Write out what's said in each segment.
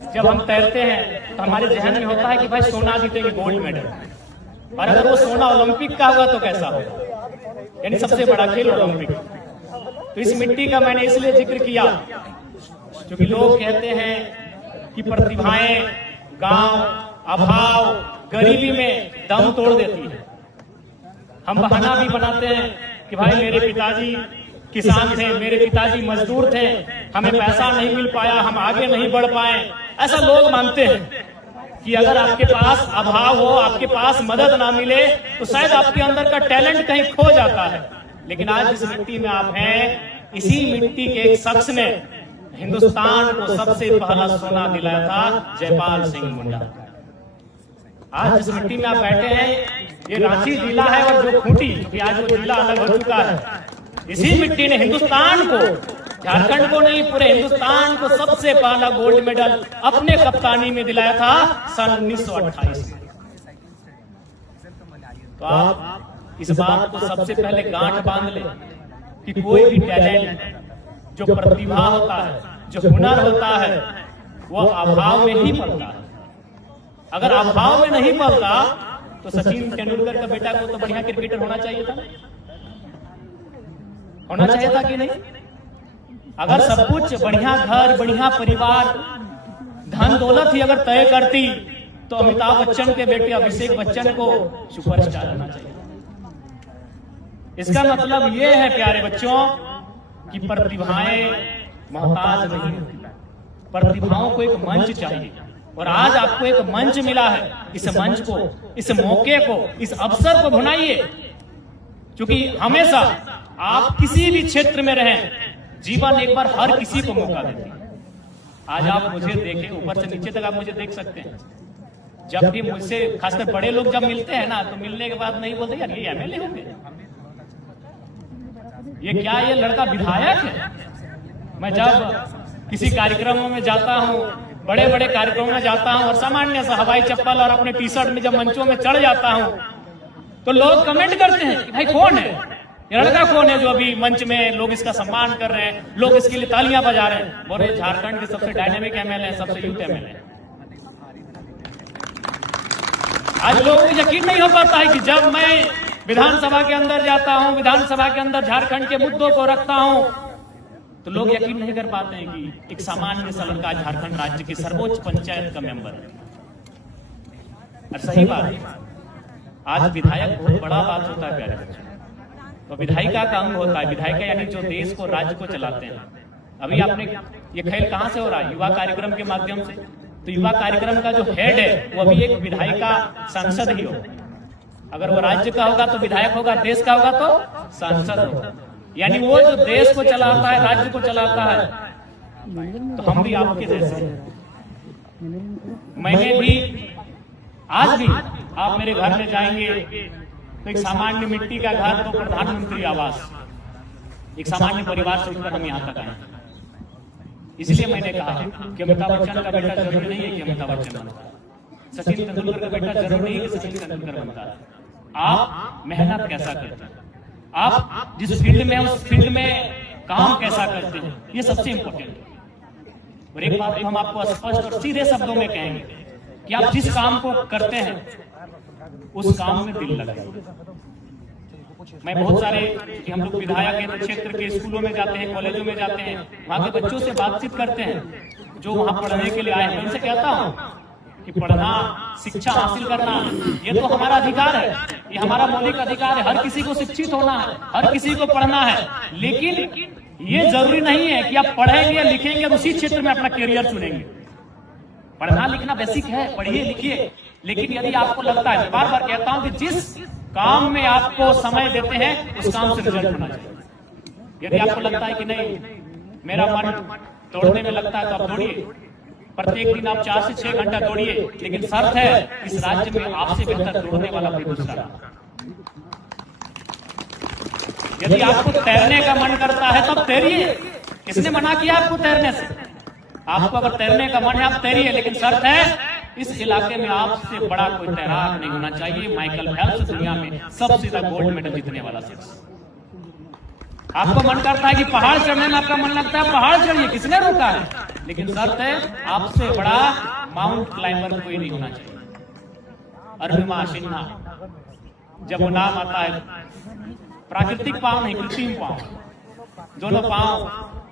जब हम तैरते हैं तो हमारे जहन में होता है कि भाई सोना जीतेंगे, गोल्ड मेडल, और अगर वो सोना ओलंपिक का होगा तो कैसा होगा, यानी सबसे बड़ा खेल ओलंपिक। तो इस मिट्टी का मैंने इसलिए जिक्र किया क्योंकि लोग कहते हैं कि प्रतिभाएं गांव, अभाव, गरीबी में दम तोड़ देती है। हम बहाना भी बनाते हैं कि भाई मेरे पिताजी किसान थे, मेरे पिताजी मजदूर थे, हमें पैसा नहीं मिल पाया, हम आगे नहीं बढ़ पाए। ऐसा लोग मानते हैं कि अगर आपके पास अभाव हो, आपके पास मदद ना मिले तो शायद आपके अंदर का टैलेंट कहीं खो जाता है। लेकिन आज जिस मिट्टी में आप हैं, इसी मिट्टी के एक शख्स ने हिंदुस्तान को सबसे पहला सोना दिलाया था, जयपाल सिंह मुंडा। आज जिस मिट्टी में आप बैठे हैं, ये रांची जिला है, और जो खूंटी, क्योंकि आज वो जिला अलग हो चुका है, इसी मिट्टी ने हिंदुस्तान को, झारखंड को नहीं, पूरे हिंदुस्तान को सबसे पहला गोल्ड मेडल अपने कप्तानी में दिलाया था सन 1928 में। तो आप इस बात को सबसे पहले गांठ बांध ले कि कोई भी टैलेंट, जो प्रतिभा होता है, जो हुनर होता है, वो अभाव में ही पलता है। अगर अभाव में नहीं पलता तो सचिन तेंदुलकर का बेटा को तो बढ़िया क्रिकेटर होना चाहिए था, होना चाहिए था कि नहीं? अगर सब कुछ बढ़िया घर, बढ़िया परिवार, धन दौलत ही अगर तय करती तो अमिताभ बच्चन के बेटे अभिषेक बच्चन को सुपरस्टार होना चाहिए। इसका मतलब ये है प्यारे बच्चों कि प्रतिभाएं मोहताज नहीं होती, प्रतिभाओं को एक मंच चाहिए। और आज आपको एक मंच मिला है, इस मंच को, इस मौके को, इस अवसर को भुनाइए, क्योंकि हमेशा आप किसी भी क्षेत्र में रहें, जीवन एक बार हर किसी को मौका देती है। आज आप मुझे देखें, ऊपर से नीचे तक आप मुझे देख सकते हैं। जब भी मुझसे खासकर बड़े लोग जब मिलते हैं ना, तो मिलने के बाद नहीं बोलते यार ये एमएलए होंगे, ये क्या, ये लड़का विधायक है। मैं जब किसी कार्यक्रमों में जाता हूँ, बड़े बड़े कार्यक्रमों में जाता हूँ, और सामान्य सा हवाई चप्पल और अपने टी शर्ट में जब मंचों में चढ़ जाता हूँ, तो लोग कमेंट करते हैं कि भाई कौन है ये लड़का, कौन है जो अभी मंच में लोग इसका सम्मान कर रहे हैं, लोग इसके लिए तालियां बजा रहे हैं। बोले झारखंड के सबसे डायनेमिक एमएलए, सबसे यूथ एमएलए। आज लोगों को यकीन नहीं हो पाता है कि जब मैं विधानसभा के अंदर जाता हूं, विधानसभा के अंदर झारखंड के मुद्दों को रखता हूं, तो लोग यकीन नहीं कर पाते हैं कि एक सामान्य सा लड़का झारखंड राज्य की सर्वोच्च पंचायत का मेंबर है। और सही बात, आज विधायक बहुत बड़ा बात होता है प्यारे बच्चों। तो विधायिका का अंग होता है, विधायिका यानी जो देश को, राज्य को चलाते हैं। अभी आपने ये खेल कहां से हो रहा है? युवा कार्यक्रम के माध्यम से। तो युवा कार्यक्रम का जो हेड है वो अभी एक विधायिका सांसद ही हो। अगर वो राज्य का होगा तो विधायक होगा, देश का होगा तो सांसद होगा। यानी वो जो देश को चलाता है, राज्य को चलाता है। तो हम भी आपके जैसे, मैंने भी, आज भी आप मेरे घर में जाएंगे तो एक सामान्य मिट्टी का घर, तो प्रधानमंत्री आवास, एक सामान्य परिवार से उठकर हम यहाँ तक आए। इसलिए मैंने कहा कि अमिताभ बच्चन का बेटा जरूरी नहीं है कि अमिताभ बच्चन बनता है, सचिन तेंदुलकर का बेटा जरूरी नहीं है कि सचिन तेंदुलकर बनता है। आप मेहनत कैसा करते हैं, आप जिस फील्ड में, उस फील्ड में काम कैसा करते हैं, ये सबसे इंपॉर्टेंट है। और एक बात हम आपको स्पष्ट और सीधे शब्दों में कहेंगे कि आप जिस काम को करते हैं उस काम में दिल लगाइए। मैं बहुत सारे, कि हम लोग विधायक हैं तो क्षेत्र के स्कूलों में जाते हैं, कॉलेजों में जाते हैं, वहां के बच्चों से बातचीत करते हैं जो वहां पढ़ने के लिए आए हैं। उनसे कहता हूं कि पढ़ना, शिक्षा हासिल करना, ये तो हमारा अधिकार है, ये हमारा मौलिक अधिकार है। हर किसी को शिक्षित होना है, हर किसी को पढ़ना है। लेकिन ये जरूरी नहीं है कि आप पढ़ेंगे, लिखेंगे, उसी क्षेत्र में अपना करियर चुनेंगे। पढ़ना लिखना बेसिक है, पढ़िए लिखिए। लेकिन यदि आपको लगता है, बार बार कहता हूं कि जिस काम में आपको समय देते हैं उस काम से रिजल्ट होना चाहिए। यदि आपको लगता है कि नहीं, मेरा मन दौड़ने में लगता है, तो आप दौड़िए। प्रत्येक दिन आप 4 से 6 घंटा दौड़िए। लेकिन शर्त है, इस राज्य में आपसे बेहतर दौड़ने वाला कोई दूसरा। यदि आपको तैरने का मन करता है तब तैरिए। किसने मना किया आपको तैरने से? आपको अगर तैरने का मन है आप तैरिए, लेकिन शर्त है इस इलाके में आपसे बड़ा कोई तैराक नहीं होना चाहिए। माइकल फेल्प्स दुनिया में सबसे ज्यादा गोल्ड मेडल जीतने वाला शख्स। आपको मन करता है कि पहाड़ चढ़ने में आपका मन लगता है, पहाड़ चढ़िए, किसने रोका है? लेकिन शर्त है आपसे बड़ा माउंट क्लाइंबर कोई नहीं होना चाहिए। अरुणिमा सिन्हा, जब वो नाम आता है, प्राकृतिक पांव नहीं, कृत्रिम पांव, दोनों पांव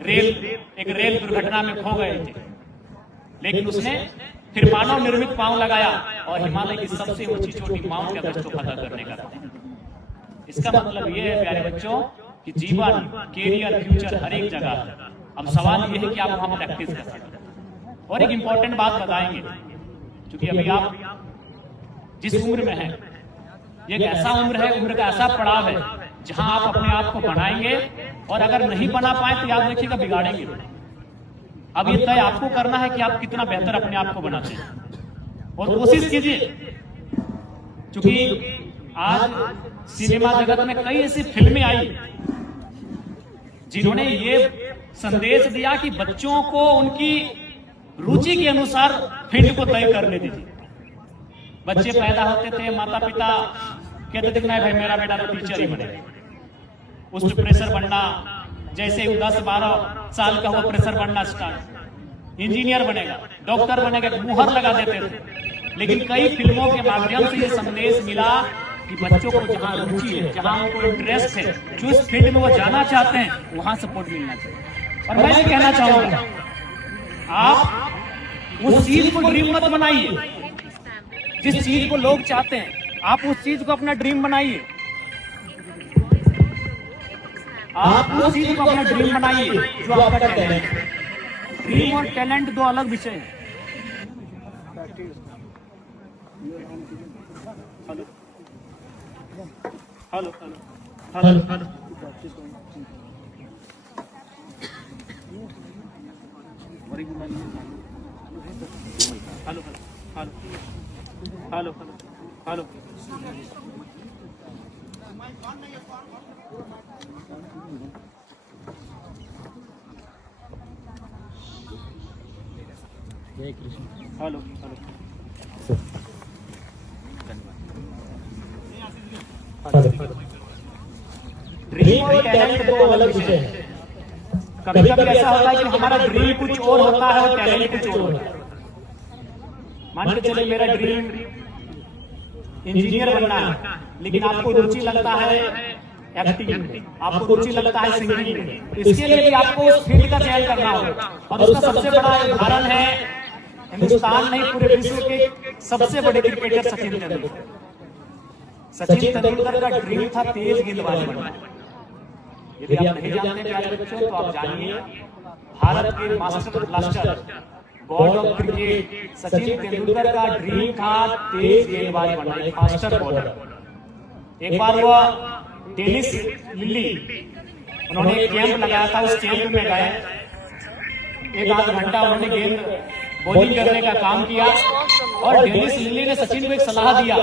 एक रेल दुर्घटना में खो गए थे, लेकिन उसने फिर मानव निर्मित पांव लगाया और हिमालय की सबसे ऊंची चोटी माउंट एवरेस्ट को फतह करने का। इसका मतलब ये है प्यारे बच्चों कि जीवन, कैरियर, फ्यूचर हर एक जगह। अब सवाल ये है कि आप वहां प्रैक्टिस कर सकते हैं। और एक इंपॉर्टेंट बात बताएंगे, क्योंकि अभी आप जिस उम्र में हैं, ये एक ऐसा उम्र है, उम्र का ऐसा पड़ाव है जहां आप अपने आप को बनाएंगे, और अगर नहीं बना पाए तो याद रखिएगा बिगाड़ेंगे। अब ये तय आपको करना है कि आप कितना बेहतर अपने आप को बनाते हैं, और कोशिश कीजिए। क्योंकि आज सिनेमा जगत में कई ऐसी फिल्में आई जिन्होंने ये संदेश दिया कि बच्चों को उनकी रुचि के अनुसार फील्ड को तय करने दीजिए। बच्चे पैदा होते थे, माता पिता कहते थे नहीं भाई मेरा बेटा तो टीचर ही बनेगा, उस पर प्रेशर बनना, जैसे ही 10-12 साल का हुआ प्रेशर बनना स्टार्ट, इंजीनियर बनेगा, डॉक्टर बनेगा, मुहर लगा देते थे। लेकिन कई फिल्मों के माध्यम से ये संदेश मिला कि बच्चों को जहां रुचि है, जहां उनको इंटरेस्ट है, जो इस फील्ड में वो जाना चाहते हैं, वहां सपोर्ट मिलना चाहिए। और मैं ये कहना चाहूंगा, आप उस चीज को ड्रीम मत बनाइए जिस चीज को लोग चाहते हैं, आप उस चीज को अपना ड्रीम बनाइए। आप उस चीज को अपना ड्रीम बनाइए जो आपका टैलेंट है। ड्रीम और टैलेंट दो अलग विषय हैं। Hello hello hello hello hello hello. जय कृष्ण। Hello hello. ड्रीम और टैलेंट दो अलग विषय हैं। कभी कभी ऐसा होता है कि हमारा ड्रीम कुछ और होता है और टैलेंट कुछ और होता है। मान के चलिए मेरा ड्रीम इंजीनियर बनना है, लेकिन आपको रुचि लगता है एक्टिंग में, आपको रुचि लगता है सिंगिंग में। इसके लिए भी आपको उस फील्ड का चयन करना होगा। और उसका सबसे बड़ा उदाहरण है हिंदुस्तान नहीं पूरे विश्व के सबसे बड़े क्रिकेटर सचिन तेंदुलकर। सचिन तेंदुलकर का ड्रीम था तेज गेंदबाज बनना। यदि आप नहीं जानते प्यारे बच्चों तो आप जानिए, भारत के master blaster, God of cricket Sachin Tendulkar का ड्रीम था तेज गेंदबाज बनना, एक फास्टर बॉलर। एक बार वो डेनिस लिली, उन्होंने एक कैंप लगाया था, उस कैंप में गए, 1-8 घंटा उन्होंने गेंद बॉलिंग करने का काम किया। और डेनिस लिली ने सचिन को एक सलाह दिया